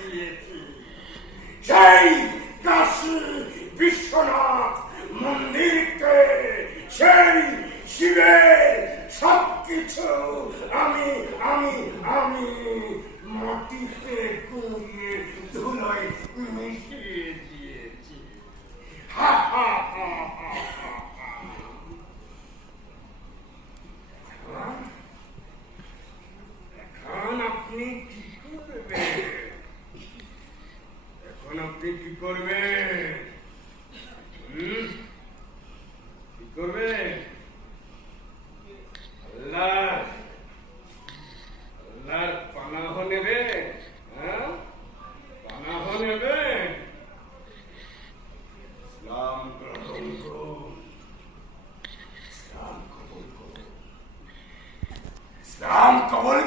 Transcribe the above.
দিয়েছি সেই কাশী বিশ্বনাথ মন্দিরকে, সেই শিবের সবকিছু আমি আমি আমি মাটিতে কুড়িয়ে ধুলোয় মিশিয়ে দিয়েছি। হা হা হা তখন আপনি কি করবেন কি পানাহ নেবে হ্যাঁ? পানাহ নেবে। ইসলাম গ্রহণ ইসলাম কবল ইসলাম কবল